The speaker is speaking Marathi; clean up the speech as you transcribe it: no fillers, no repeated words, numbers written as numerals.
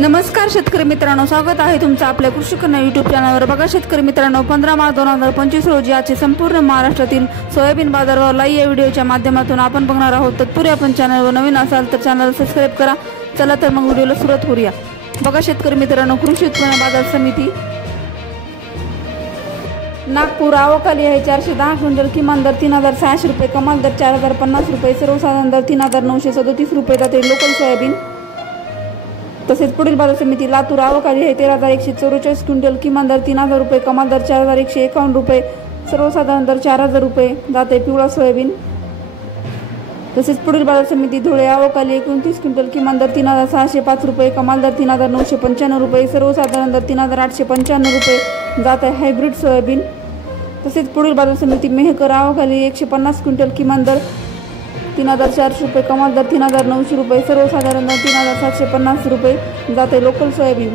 नमस्कार शेतकरी मित्रांनो, स्वागत आहे तुमचं आपल्या कृषी कन्या यूट्यूब चॅनलवर। बघा शेतकरी मित्रांनो, 15 मार्च 2025 रोजी आजचे संपूर्ण महाराष्ट्रातील सोयाबीन बाजारभाव लाईव्ह या व्हिडिओच्या माध्यमातून आपण बघणार आहोत। तत्पूर्वी आपण चॅनलवर नवीन असाल तर चॅनल सबस्क्राइब करा। चला तर मग व्हिडिओला सुरुवात करूया। बघा शेतकरी मित्रांनो, कृषी उत्पन्न बाजार समिती नागपूर आवकाली आहे 410 क्विंटल, किमान दर 3600 रुपये, कमाल दर 4050 रुपये, सर्वसाधारण दर 3937 रुपये जाते लोकल सोयाबीन। तसेच पुढील बाजार समिती लातूर आवकाली आहे 13144 क्विंटल, किमान दर 3000 रुपये, कमाल दर 4151 रुपये, सर्वसाधारण दर 4000 रुपये जाते पिवळा सोयाबीन। तसेच पुढील बाजार समिती धुळे आवकाली 29 क्विंटल, किमान दर 3605 रुपये, कमाल दर 3995 रुपये, सर्वसाधारण दर 3895 रुपये जात आहे हायब्रिड सोयाबीन। तसेच पुढील बाजार समिती मेहकर आवकाली 150 क्विंटल, किमान दर 3400 रुपये, कमाल दर 3900 रुपये, सर्वसाधारण दर 3750 रुपये जाते लोकल सोयाबीन।